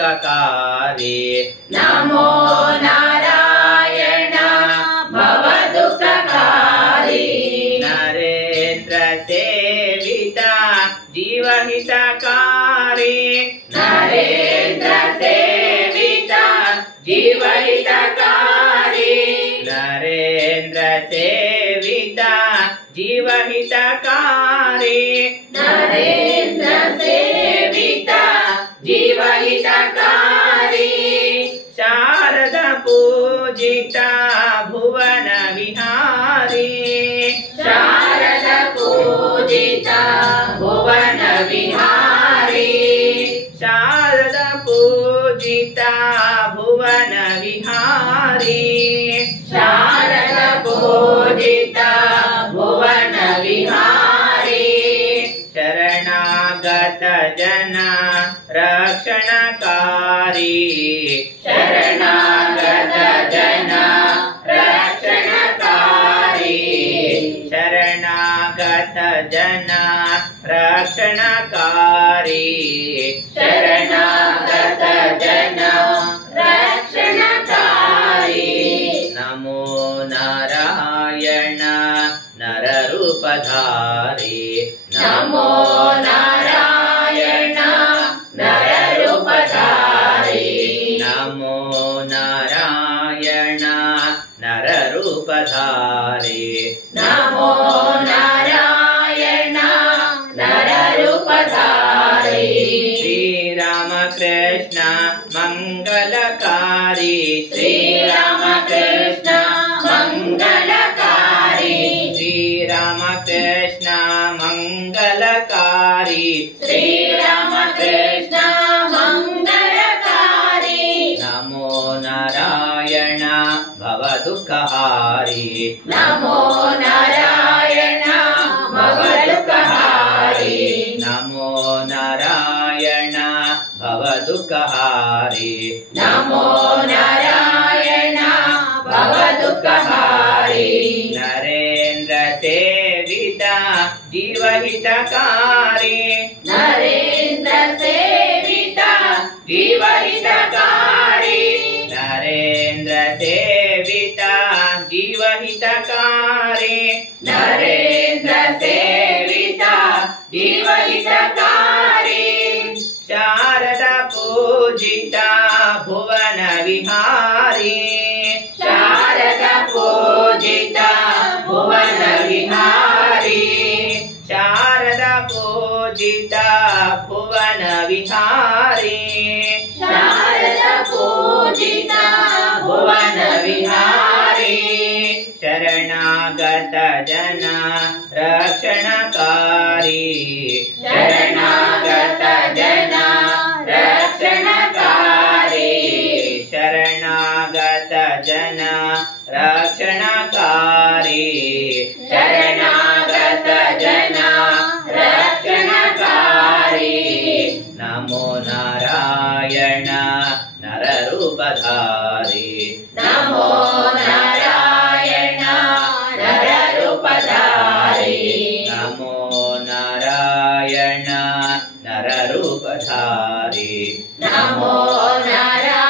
दुःखकारे। नमो नारायण भवदुःखकारि। नरेन्द्रसेविता जीवहितकारे। नरेन्द्रसेविता जीवहितकारि। नरेन्द्रसेविता जीवहितकारे। नरे ीता भुवनविहारी शारदपूजिता भुवनविहारी शारदपूजिता भुवनविहारी शारदपूजिता भुवनविहारी शरणागतजना रक्षणकारी शरणा शरणागत जन रक्षणकारी शरणागत जन रक्षणकारी नमो नारायण नररूपधारी नमो नारायण नररूपधारी नमो नारायण नररूपधारी नररूपधारी श्रीरामकृष्ण मङ्गलकारी श्रीरामकृष्ण मङ्गलकारी श्रीरामकृष्ण मङ्गलकारी श्रीरामकृष्ण मङ्गलकारी नमो नारायण भवदुःखहारी नमो नारायण नमो नारायण भवदुःखहारी नमो नारायण भवदुःखहारी नरेन्द्रसेविता जीवहितकारी नरेन्द्र सेविता जीवहितकारी नरेन्द्रसेविता जीवहितकारी पूजिता भुवन विहारी। शारद पूजिता भुवन विहारी। शारद पूजिता भुवन विहारी। शारद पूजिता भुवन विहारी। शरणागत जन रक्षणकारी। शरणागत రక్షణకారి శరణాగత జన రక్షణకారి. నమో నారాయణ నరరూపధారి. నమో నారాయణ నరరూపధారి. నమో నారాయణ నరరూపధారి. నమో నారాయణ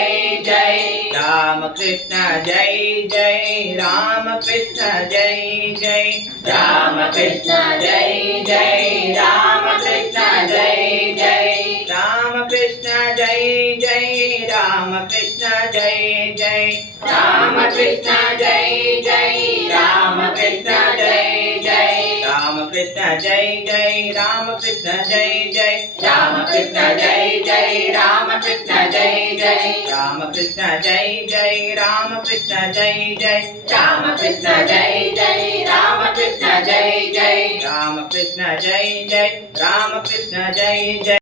రామకృష్ణ జై జై రామకృష్ణ జై జై రామకృష్ణ జై జై రామకృష్ణ జై జై రామకృష్ణ జై జై రామకృష్ణ జై జై రామకృష్ణ జై జై రామకృష్ణ జై జై రామకృష్ణ జై జై రామకృష్ణ జై జై రామకృష్ణ జై జై రామకృష్ణ జై జై. రామకృష్ణ జై జై రామకృష్ణ జై జై. రామకృష్ణ జై జై రామకృష్ణ జై జై. రామకృష్ణ జై జై. రామకృష్ణ జై జై.